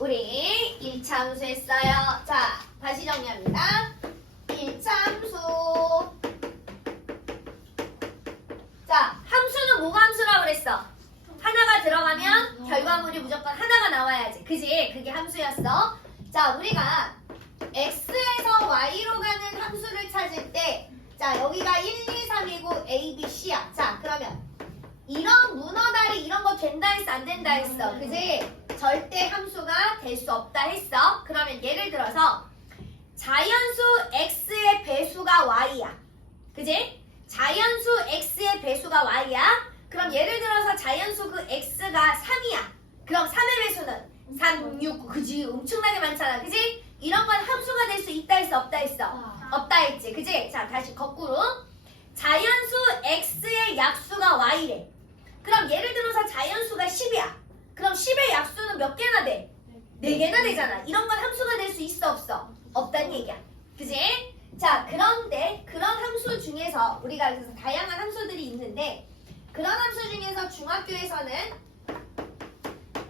우리 1차 함수 했어요. 자, 다시 정리합니다. 1차 함수. 자, 함수는 뭐가 함수라고 그랬어? 하나가 들어가면 결과물이 무조건 하나가 나와야지. 그지? 그게 함수였어. 자, 우리가 x에서 y로 가는 함수를 찾을 때, 자, 여기가 1, 2, 3이고 a, b, c야. 자, 그러면 이런 문어다리 이런 거 된다 했어? 안 된다 했어? 그지? 절대 함수가 될 수 없다 했어. 그러면 예를 들어서 자연수 x의 배수가 y야. 그지? 자연수 x의 배수가 y야. 그럼 예를 들어서 자연수 그 x가 3이야. 그럼 3의 배수는 3, 6, 그지? 엄청나게 많잖아. 그지? 이런 건 함수가 될 수 있다 했어? 없다 했어? 없다 했지. 그지? 자, 다시 거꾸로. 자연수 x의 약수가 y래. 그럼 예를 들어서 자연수가 10이야. 그럼 10의 약수는 몇 개나 돼? 4개나 되잖아. 이런 건 함수가 될 수 있어? 없어? 없다는 얘기야. 그지? 자, 그런데 그런 함수 중에서 우리가 그래서 다양한 함수들이 있는데 그런 함수 중에서 중학교에서는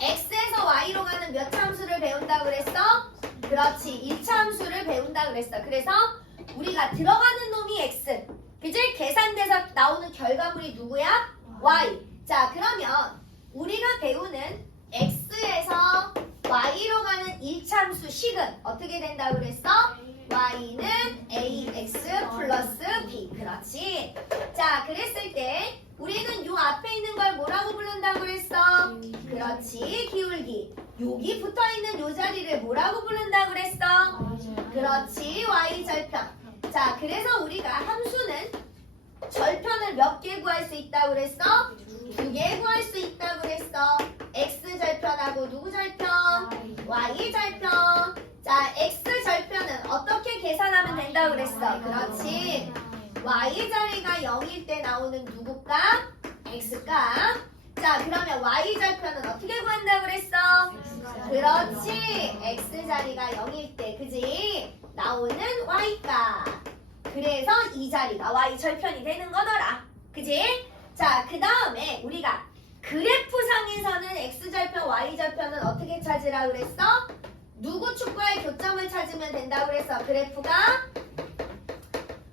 x에서 y로 가는 몇 차 함수를 배운다고 그랬어? 그렇지. 1차 함수를 배운다고 그랬어. 그래서 우리가 들어가는 놈이 x. 그지? 계산돼서 나오는 결과물이 누구야? y. 자, 그러면 우리가 배우는 x에서 y로 가는 1차 함수 식은 어떻게 된다고 그랬어? y는 ax 플러스 b. 그렇지. 자, 그랬을 때 우리는 요 앞에 있는 걸 뭐라고 부른다고 그랬어? 그렇지. 기울기. 여기 붙어있는 요 자리를 뭐라고 부른다고 그랬어? 그렇지. y절편. 자, 그래서 우리가 함수는 절편을 몇 개 구할 수 있다고 그랬어? 2개 구할 수 있다고 그랬어. x절편하고 누구 절편? y절편. 자, x절편은 어떻게 계산하면 된다고 그랬어? 그렇지. y자리가 0일 때 나오는 누구 값? x값. 자, 그러면 y절편은 어떻게 구한다고 그랬어? 그렇지. x자리가 0일 때, 그지? 나오는 y값. 그래서 이 자리가 y절편이 되는 거더라. 그지? 자, 그 다음에 우리가 그래프상에서는 x절편, y절편은 어떻게 찾으라고 그랬어? 누구 축과의 교점을 찾으면 된다고 그랬어? 그래프가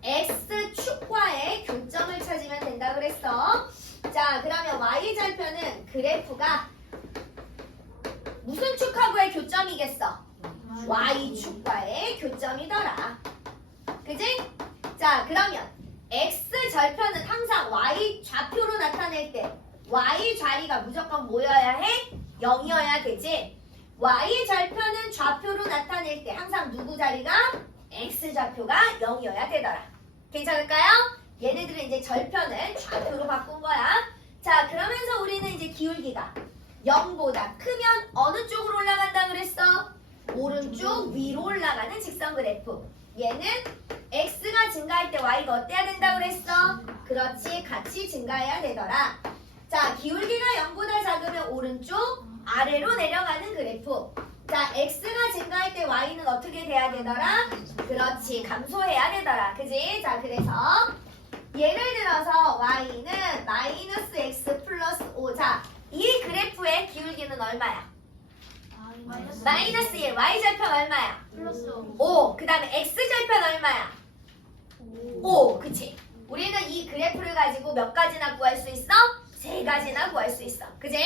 x축과의 교점을 찾으면 된다고 그랬어. 자, 그러면 y절편은 그래프가 무슨 축하고의 교점이겠어? y축과의 교점이더라. 그지? 자, 그러면 x절편은 항상 y 좌표로 나타낼 때 y 자리가 무조건 뭐여야 해? 0이어야 되지. y절편은 좌표로 나타낼 때 항상 누구 자리가? x좌표가 0이어야 되더라. 괜찮을까요? 얘네들은 이제 절편을 좌표로 바꾼 거야. 자, 그러면서 우리는 이제 기울기가 0보다 크면 어느 쪽으로 올라간다 그랬어? 오른쪽 위로 올라가는 직선 그래프. 얘는 x가 증가할 때 y가 어때야 된다고 그랬어? 그렇지. 같이 증가해야 되더라. 자, 기울기가 0보다 작으면 오른쪽 아래로 내려가는 그래프. 자, x가 증가할 때 y는 어떻게 돼야 되더라? 그렇지. 감소해야 되더라. 그지? 자, 그래서 예를 들어서 y는 마이너스 x 플러스 5. 자, 이 그래프의 기울기는 얼마야? 마이너스 1. y절편 얼마야? 플러스 5. 그 다음에 x절편 얼마야? 5. 그치? 우리는 이 그래프를 가지고 몇 가지나 구할 수 있어? 3가지나 구할 수 있어. 그치?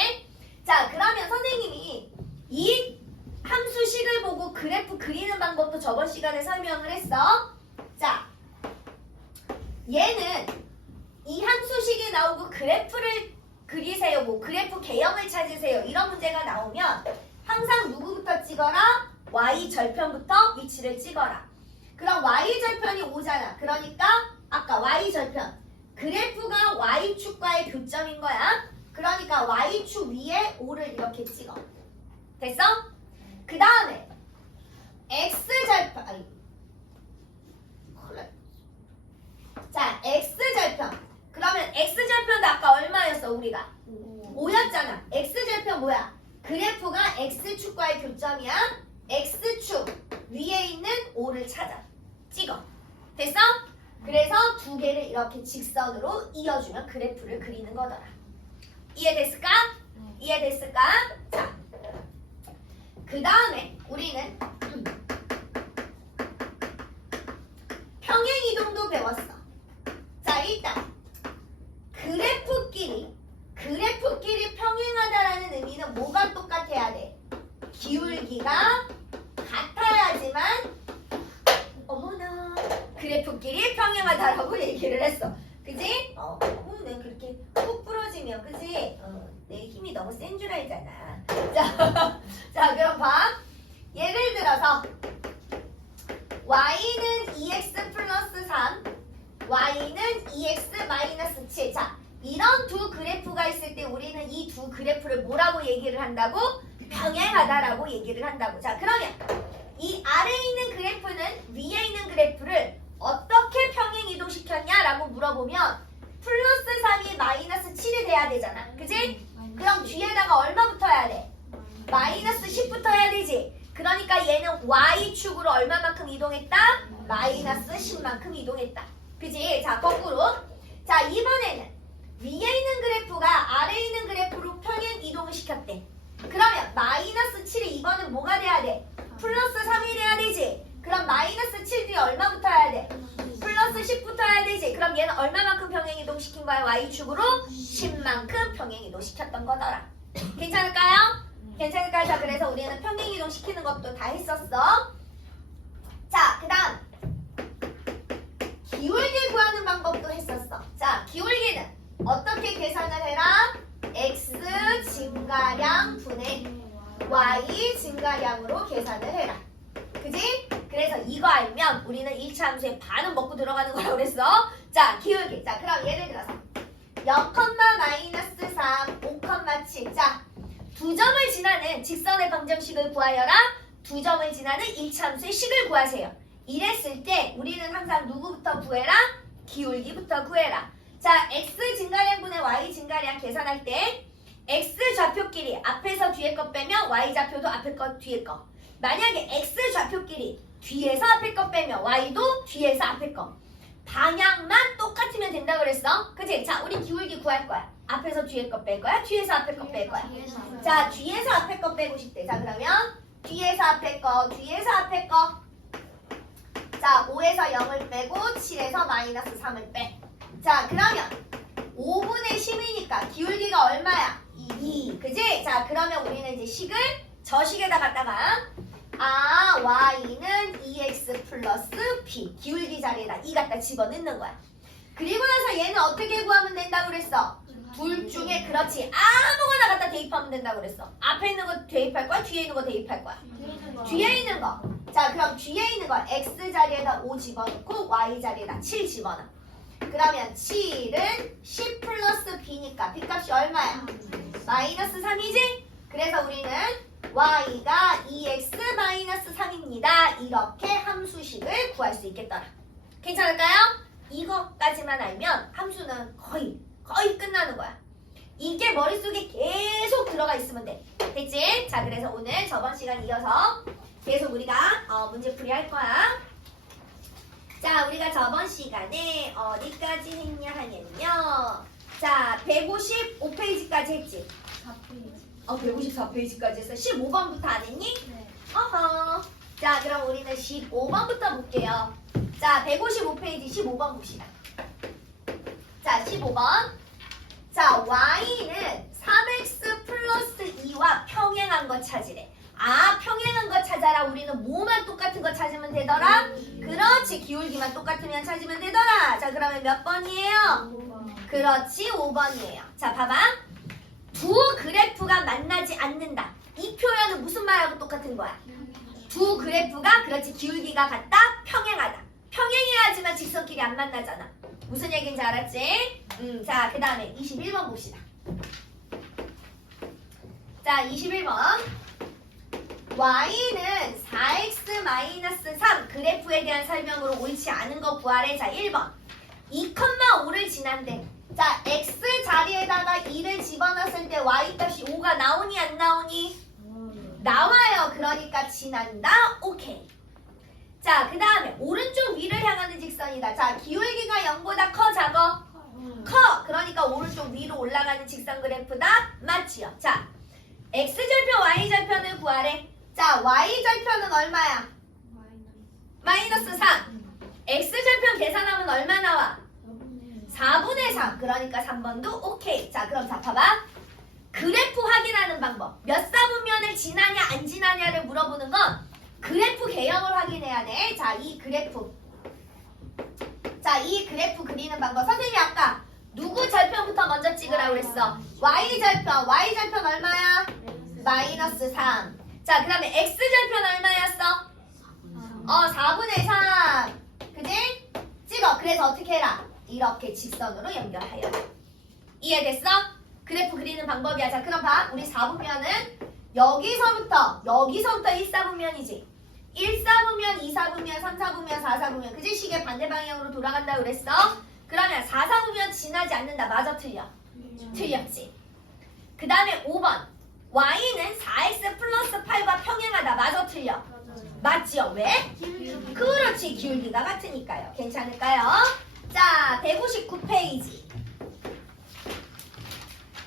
자, 그러면 선생님이 이 함수식을 보고 그래프 그리는 방법도 저번 시간에 설명을 했어. 자, 얘는 이 함수식이 나오고 그래프를 그리세요. 뭐 그래프 개형을 찾으세요. 이런 문제가 나오면 항상 누구부터 찍어라? y절편부터 위치를 찍어라. 그럼 y절편이 5잖아. 그러니까 아까 y절편. 그래프가 y축과의 교점인 거야. 그러니까 y축 위에 5를 이렇게 찍어. 됐어? 그 다음에 x절편. 아니. 자, x절편. 그러면 x절편도 아까 얼마였어 우리가? 5였잖아. x절편 뭐야? 그래프가 x축과의 교점이야. x축 위에 있는 5를 찾아. 찍어. 됐어? 그래서 2개를 이렇게 직선으로 이어주면 그래프를 그리는 거더라. 이해됐을까? 이해됐을까? 자, 그 다음에 우리는 평행이동도 배웠어. 자, 일단 그래프끼리 평행하다라는 의미는 뭐가 똑같아야 돼? 기울기가 같아야지만 어머나 그래프끼리 평행하다라고 얘기를 했어. 그지? 내 그렇게 푹 부러지면 그지? 내 힘이 너무 센 줄 알잖아. 자, 그럼 봐. 예를 들어서 y는 2x 플러스 3, y는 2x 마이너스 7. 자, 이런 두 그래프가 있을 때 우리는 이 두 그래프를 뭐라고 얘기를 한다고? 평행하다라고 얘기를 한다고. 자, 그러면 이 아래에 있는 그래프는 위에 있는 그래프를 어떻게 평행 이동시켰냐라고 물어보면 플러스 3이 마이너스 7이 돼야 되잖아. 그지? 그럼 뒤에다가 얼마 붙어야 돼? 마이너스 10 붙어야 되지. 그러니까 얘는 y축으로 얼마만큼 이동했다? 마이너스 10만큼 이동했다. 그지? 자, 거꾸로. 자, 이번에는 위에 있는 그래프가 아래에 있는 그래프로 평행 이동을 시켰대. 그러면 마이너스 7이 이번엔 뭐가 돼야 돼? 플러스 3이 돼야 되지. 그럼 마이너스 7 뒤에 얼마 붙어야 돼? 플러스 10 붙어야 되지. 그럼 얘는 얼마만큼 평행 이동시킨 거야? y축으로 10만큼 평행 이동시켰던 거더라. 괜찮을까요? 괜찮을까요? 자, 그래서 우리는 평행 이동시키는 것도 다 했었어. 자, 그 다음 기울기 구하는 방법도 했었어. 자, 기울기는 어떻게 계산을 해라? x 증가량 분의 y 증가량으로 계산을 해라. 그지? 그래서 이거 알면 우리는 1차 함수의 반은 먹고 들어가는 거라고 그랬어. 자, 기울기. 자, 그럼 예를 들어서 0, 마이너스 3, 5, 7. 자, 두 점을 지나는 직선의 방정식을 구하여라. 두 점을 지나는 1차 함수의 식을 구하세요. 이랬을 때 우리는 항상 누구부터 구해라? 기울기부터 구해라. 자, x 증가량분의 y 증가량 계산할 때 x 좌표끼리 앞에서 뒤에 거 빼면 y 좌표도 앞에 거 뒤에 거. 만약에 x 좌표끼리 뒤에서 앞에 거 빼면 y도 뒤에서 앞에 거. 방향만 똑같으면 된다 그랬어. 그치? 자, 우리 기울기 구할 거야. 앞에서 뒤에 거 뺄 거야? 뒤에서 앞에 거 뺄 거야? 자, 뒤에서 앞에 거 빼고 싶대. 자, 그러면 뒤에서 앞에 거, 뒤에서 앞에 거. 자, 5에서 0을 빼고 7에서 마이너스 3을 빼. 자, 그러면 5분의 10이니까 기울기가 얼마야? 2. 그지? 자, 그러면 우리는 이제 식을 저 식에다 갖다가 y는 2x 플러스 b 기울기 자리에다 2 갖다 집어넣는 거야. 그리고 나서 얘는 어떻게 구하면 된다고 그랬어? 둘 중에 그렇지 아무거나 갖다 대입하면 된다고 그랬어. 앞에 있는 거 대입할 거야? 뒤에 있는 거 대입할 거야? 뒤에 있는 거. 자, 그럼 뒤에 있는 거 x 자리에다 5 집어넣고 y 자리에다 7 집어넣어. 그러면 7은 10 플러스 b니까 b값이 얼마야? 마이너스 3이지? 그래서 우리는 y가 2x 마이너스 3입니다. 이렇게 함수식을 구할 수 있겠더라. 괜찮을까요? 이거까지만 알면 함수는 거의 끝나는 거야. 이게 머릿속에 계속 들어가 있으면 돼. 됐지? 자, 그래서 오늘 저번 시간 이어서 계속 우리가 문제풀이 할 거야. 자, 우리가 저번 시간에 어디까지 했냐 하면요. 자, 155페이지까지 했지? 4페이지. 154페이지까지 했어. 15번부터 안 했니? 네. 어허. 자, 그럼 우리는 15번부터 볼게요. 자, 155페이지 15번 봅시다. 자, 15번. 자, y는 3x 플러스 2와 평행한 거 찾으래. 아, 평행한 거 찾아라. 우리는 뭐만 똑같은 거 찾으면 되더라? 그렇지. 기울기만 똑같으면 찾으면 되더라. 자, 그러면 몇 번이에요? 그렇지. 5번이에요. 자, 봐봐. 두 그래프가 만나지 않는다. 이 표현은 무슨 말하고 똑같은 거야? 두 그래프가 그렇지. 기울기가 같다. 평행하다. 평행해야지만 직선끼리 안 만나잖아. 무슨 얘기인지 알았지? 자, 그 다음에 21번 봅시다. 자, 21번. y는 4x-3 그래프에 대한 설명으로 옳지 않은 거 구하래. 자, 1번 2,5를 지난대. 자, x 자리에다가 2를 집어넣었을 때 y 값이 5가 나오니 안 나오니? 나와요. 그러니까 지난다. 오케이. 자, 그 다음에 오른쪽 위를 향하는 직선이다. 자, 기울기가 0보다 커 작어? 커. 그러니까 오른쪽 위로 올라가는 직선 그래프다. 맞지요? 자, x절표 y절편을 구하래. 자, 자, y절편은 얼마야? 마이너스 3. x절편 계산하면 얼마 나와? 4분의 3. 그러니까 3번도 오케이. 자, 그럼 자, 봐봐. 그래프 확인하는 방법. 몇 사분면을 지나냐 안 지나냐를 물어보는 건 그래프 개형을 확인해야 돼. 자, 이 그래프. 자, 이 그래프 그리는 방법. 선생님이 아까 누구 절편부터 먼저 찍으라고 그랬어? y절편. y절편 얼마야? 마이너스 3. 자, 그 다음에 x절편 얼마였어? 4분의 3. 그지? 찍어. 그래서 어떻게 해라? 이렇게 직선으로 연결하여. 이해됐어? 그래프 그리는 방법이야. 자, 그럼 봐. 우리 4분면은 여기서부터 1사분면이지. 1사분면, 2사분면, 3사분면, 4사분면. 그지? 시계 반대 방향으로 돌아간다고 그랬어? 그러면 4사분면 지나지 않는다. 맞아, 틀려? 틀렸지. 그 다음에 5번. y는 4x 플러스 8과 평행하다. 맞아, 틀려? 맞지요? 왜? 그렇지. 기울기가 같으니까요. 괜찮을까요? 자, 159페이지.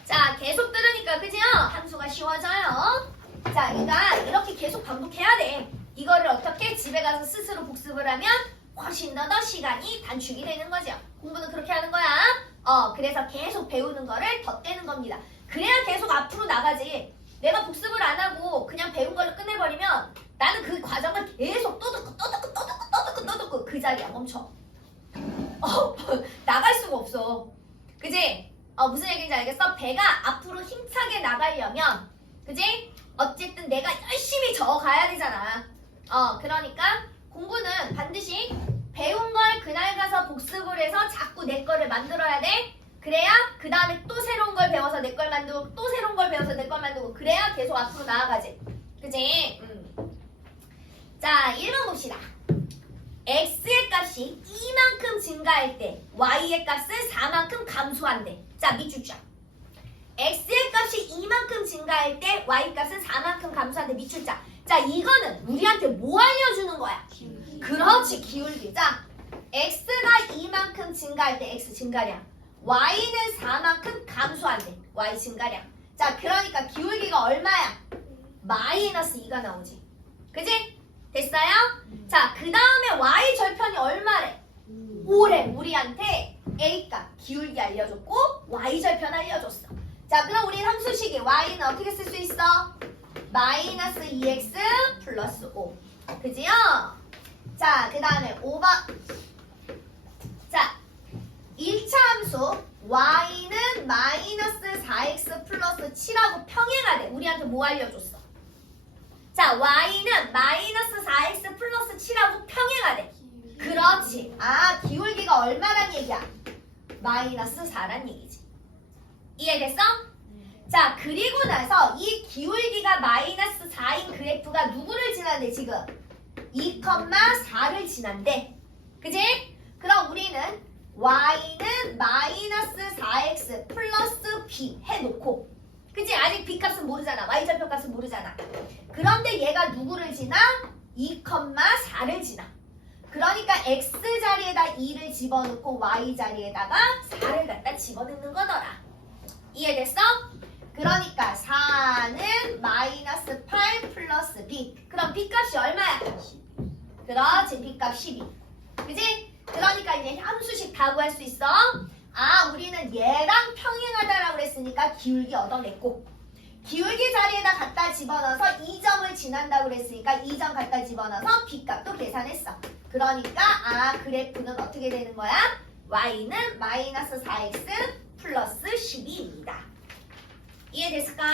자, 계속 들으니까 그죠? 함수가 쉬워져요. 자, 그러니까 이렇게 계속 반복해야 돼. 이거를 어떻게 집에 가서 스스로 복습을 하면 훨씬 더 시간이 단축이 되는 거죠. 공부는 그렇게 하는 거야. 그래서 계속 배우는 거를 덧대는 겁니다. 그래야 계속 앞으로 나가지. 내가 복습을 안 하고 그냥 배운 걸로 끝내버리면 나는 그 과정을 계속 또 듣고 그 자리야 멈춰. 나갈 수가 없어. 그지? 무슨 얘기인지 알겠어? 배가 앞으로 힘차게 나가려면 그지? 어쨌든 내가 열심히 저어가야 되잖아. 그러니까 공부는 반드시 배운 걸 그날 가서 복습을 해서 자꾸 내 거를 만들어야 돼. 그래야 그 다음에 또 새로운 걸 배워서 내 걸 만들고 또 새로운 걸 배워서 내 걸 만들고 그래야 계속 앞으로 나아가지. 그지? 자, 1번 봅시다. x의 값이 2만큼 증가할 때 y의 값은 4만큼 감소한대. 자, 밑줄자. x의 값이 2만큼 증가할 때 y 값은 4만큼 감소한대. 밑줄자. 자, 이거는 우리한테 뭐 알려주는 거야? 그렇지, 기울기. 자, x가 2만큼 증가할 때 x 증가량, y는 4만큼 감소한대. y 증가량. 자, 그러니까 기울기가 얼마야? 마이너스 2가 나오지. 그지? 됐어요? 자, 그 다음에 y 절편이 얼마래? 5래. 우리한테 a값 기울기 알려줬고 y 절편 알려줬어. 자, 그럼 우리 함수식이 y는 어떻게 쓸 수 있어? 마이너스 2x 플러스 5. 그지요? 자, 그 다음에 5번. 자, 1차 함수 y는 마이너스 4x 플러스 7하고 평행하대. 우리한테 뭐 알려줬어? 자, y는 마이너스 4x 플러스 7하고 평행하대. 그렇지. 아, 기울기가 얼마란 얘기야? 마이너스 4란 얘기지. 이해됐어? 자, 그리고 나서 이 기울기가 마이너스 4인 그래프가 누구를 지난대 지금? 2,4를 지난대. 그지? 그럼 우리는 y는 마이너스 4x 플러스 b 해놓고, 그지? 아직 b 값은 모르잖아. y절편 값은 모르잖아. 그런데 얘가 누구를 지나? 2,4를 지나. 그러니까 x 자리에다 2를 집어넣고 y 자리에다가 4를 갖다 집어넣는 거더라. 이해됐어? 그러니까 4는 마이너스 8 플러스 b. 그럼 b 값이 얼마야? 그렇지, b 값 12. 그지? 그러니까 이제 함수식 다 구할 수 있어. 아, 우리는 얘랑 평행하다라고 그랬으니까 기울기 얻어냈고, 기울기 자리에다 갖다 집어넣어서 2점을 지난다고 그랬으니까 2점 갖다 집어넣어서 b 값도 계산했어. 그러니까 아, 그래프는 어떻게 되는 거야? y는 마이너스 4x 플러스 12입니다. 이해됐을까?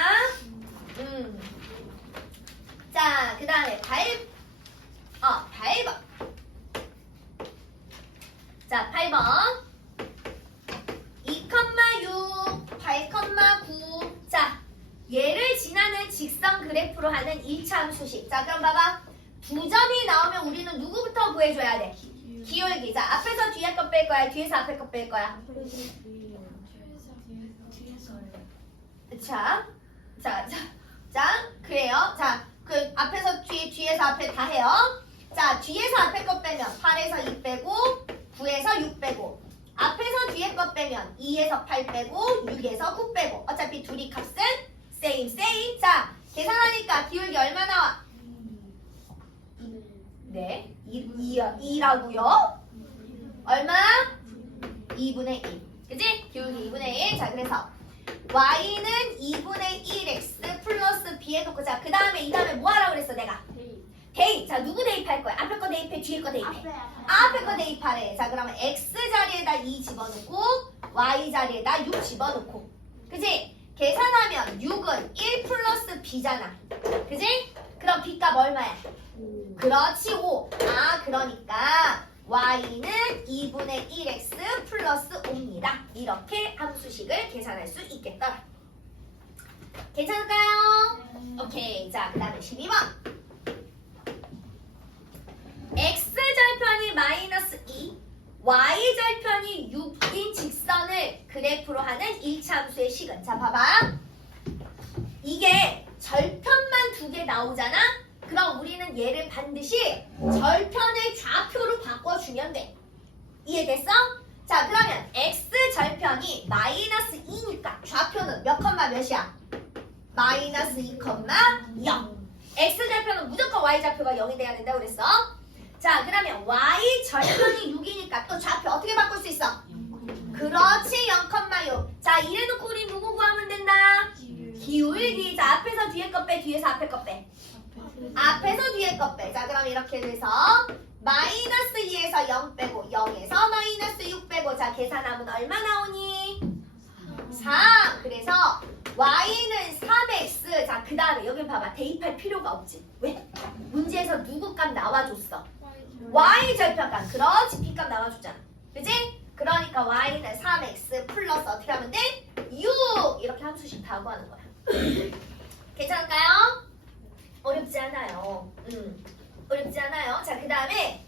자, 그 다음에 8번. 자, 8번. 2,6, 8,9. 자, 얘를 지나는 직선 그래프로 하는 1차 함수식. 자, 그럼 봐봐. 두 점이 나오면 우리는 누구부터 구해줘야 돼? 기울기. 자, 앞에서 뒤에 거 뺄 거야? 뒤에서 앞에 거 뺄 거야? 자, 그래요. 자, 그 앞에서 뒤에서 앞에 다 해요. 자, 뒤에서 앞에 거 빼면 8에서 2 빼고 9에서 6 빼고, 앞에서 뒤에 거 빼면 2에서 8 빼고 6에서 9 빼고, 어차피 둘이 값은 same. 자, 계산하니까 기울기 얼마 나와? 네, 2라고요? 얼마? 2분의 1. 그지? 기울기 2분의 1. 자, 그래서 y는 2분의 1x 플러스 b 해놓고 자, 그 다음에 이 다음에 뭐 하라고 그랬어 내가? 대입. 자, 누구 대입할 거야? 앞에 거 대입해? 뒤에 거 대입해? 앞에 거 대입하래. 자, 그러면 x 자리에다 2 집어넣고 y 자리에다 6 집어넣고. 그지? 계산하면 6은 1 플러스 b잖아. 그지? 그럼 b 값 얼마야? 그렇지, 5. 아, 그러니까 y는 2분의 1x 플러스 5입니다. 이렇게 함수식을 계산할 수 있겠더라. 괜찮을까요? 오케이. 자, 그 다음에 12번. x절편이 마이너스 2, y절편이 6인 직선을 그래프로 하는 1차 함수의 식은. 자, 봐봐. 이게 절편만 2개 나오잖아? 그럼 우리는 얘를 반드시 절편의 좌표로 바꿔주면 돼. 이해됐어? 자, 그러면 x절편이 마이너스 2니까 좌표는 몇 컴마 몇이야? 마이너스 2 컴마 0. x절편은 무조건 y좌표가 0이 돼야 된다고 그랬어. 자, 그러면 y절편이 6이니까 또 좌표 어떻게 바꿀 수 있어? 그렇지, 0,6. 자, 이래놓고 우리 누구 구하면 된다? 기울기. 자, 앞에서 뒤에 거 빼, 뒤에서 앞에 거 빼. 앞에서 뒤에 거 빼. 자, 그럼 이렇게 돼서 마이너스 2에서 0 빼고 0에서 마이너스 6 빼고 자, 계산하면 얼마 나오니? 3. 그래서 y는 3x. 자, 그 다음에 여기 봐봐. 대입할 필요가 없지. 왜? 문제에서 누구 값 나와줬어? y 절편값. 그렇지, b 값 나와줬잖아. 그지? 그러니까 y는 3x 플러스 어떻게 하면 돼? 6. 이렇게 함수식 다 구하는 거야. 괜찮을까요? 어렵지 않아요. 어렵지 않아요. 자, 그 다음에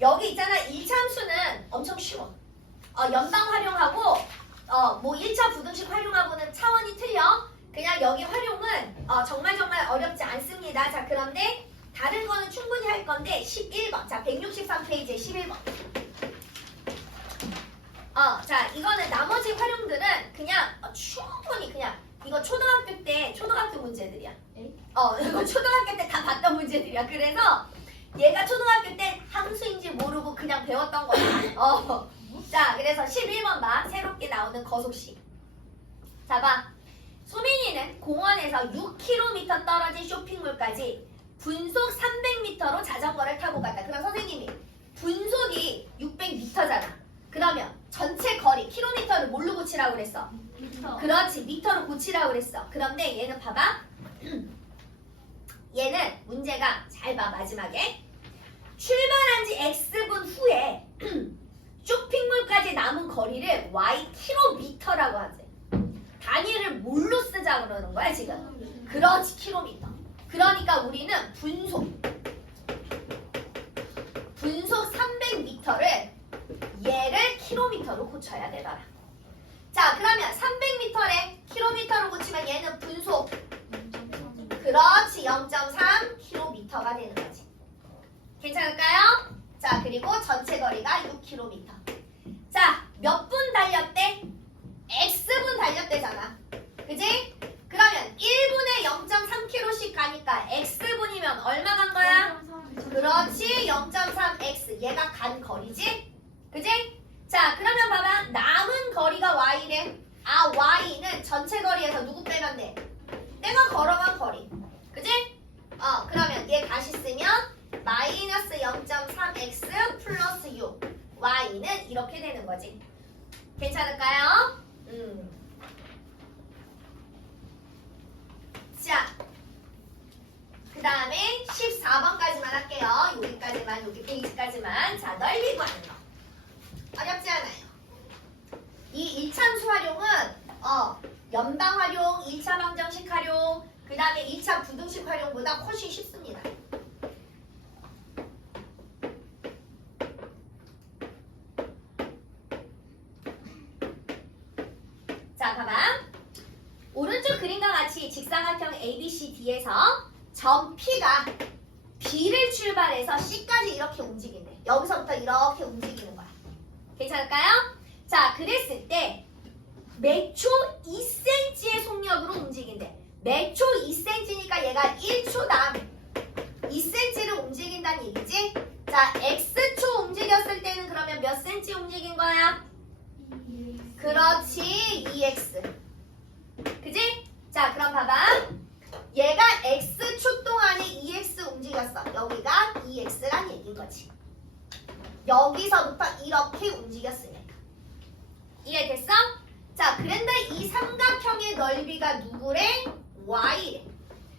여기 있잖아. 1차 함수는 엄청 쉬워. 연방 활용하고 뭐 1차 부등식 활용하고는 차원이 틀려. 그냥 여기 활용은 정말 어렵지 않습니다. 자, 그런데 다른 거는 충분히 할 건데 11번. 자, 163페이지에 11번. 자, 이거는 나머지 활용들은 그냥 충분히 그냥 이거 초등학교 때 초등학교 문제들이야. 이거 초등학교 때 다 봤던 문제들이야. 그래서 얘가 초등학교 때 함수인지 모르고 그냥 배웠던 거야. 자, 그래서 11번 봐. 새롭게 나오는 거속식. 자, 봐. 소민이는 공원에서 6km 떨어진 쇼핑몰까지 분속 300m로 자전거를 타고 갔다. 그럼 선생님이 분속이 600m잖아. 그러면 전체 거리, 킬로미터를 뭘로 고치라고 그랬어? 미터. 그렇지, 미터로 고치라고 그랬어. 그런데 얘는 봐봐. 얘는 문제가 잘 봐, 마지막에. 출발한 지 X분 후에 쇼핑몰까지 남은 거리를 Y킬로미터라고 하지. 단위를 뭘로 쓰자 그러는 거야, 지금? 그렇지, 킬로미터. 그러니까 우리는 분속 300m를 얘를 킬로미터로 고쳐야 되더라. 자, 그러면 300m를 킬로미터로 고치면 얘는 분속 그렇지 0.3 킬로미터가 되는 거지. 괜찮을까요? 자, 그리고 전체 거리가 6km. 자, 몇 분 달렸대? X분 달렸대잖아. 그지? 그러면 1분에 0.3km씩 가니까 X분이면 얼마 간 거야? 그렇지 0.3X. 얘가 간 거리지? 그지? 자, 그러면 봐봐. 남은 거리가 Y래. 아, Y는 전체 거리에서 누구 빼면 돼? 내가 걸어간 거리. 그지? 그러면 얘 다시 쓰면 마이너스 0.3x 플러스 6. Y는 이렇게 되는 거지. 괜찮을까요? 자, 그 다음에 14번까지만 할게요. 여기 페이지까지만. 자, 널리 구하는 거. 어렵지 않아요. 이 1차 함수 활용은 연방 활용, 1차 방정식 활용, 그 다음에 2차 부등식 활용보다 훨씬 쉽습니다. 자, 봐봐. 오른쪽 그림과 같이 직사각형 ABCD에서 점 P가 B를 출발해서 C까지 이렇게 움직인대. 여기서부터 이렇게 움직이는 거야. 괜찮을까요? 자, 그랬을 때 몇 초 2cm의 속력으로 움직인대. 몇 초 2cm니까 얘가 1초당 2cm를 움직인다는 얘기지? 자, x초 움직였을 때는 그러면 몇 cm 움직인 거야? 그렇지, 2x. 그지? 자, 그럼 봐봐. 얘가 x초 동안에 2x 움직였어. 여기가 2x란 얘기인 거지. 여기서부터 이렇게 움직였으니까. 이해됐어? 자, 그런데 이 삼각형의 넓이가 누구래? y래.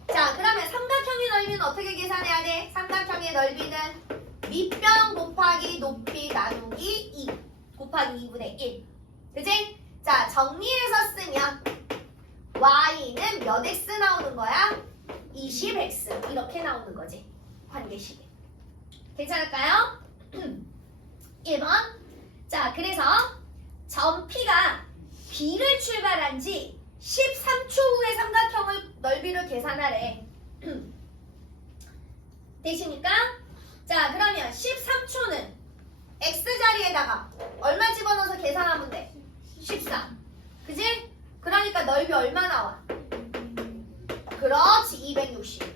자, 그러면 삼각형의 넓이는 어떻게 계산해야 돼? 삼각형의 넓이는 밑변 곱하기 높이 나누기 2 곱하기 2분의 1. 그지? 자, 정리해서 쓰면 y는 몇 x 나오는 거야? 20x. 이렇게 나오는 거지. 관계식이. 괜찮을까요? 1번. 자, 그래서 점 P가 B를 출발한 지 13초 후에 삼각형의 넓이를 계산하래. 되십니까? 자, 그러면 13초는 x자리에다가 얼마 집어넣어서 계산하면 돼? 13. 그지? 그러니까 넓이 얼마 나와? 그렇지, 260.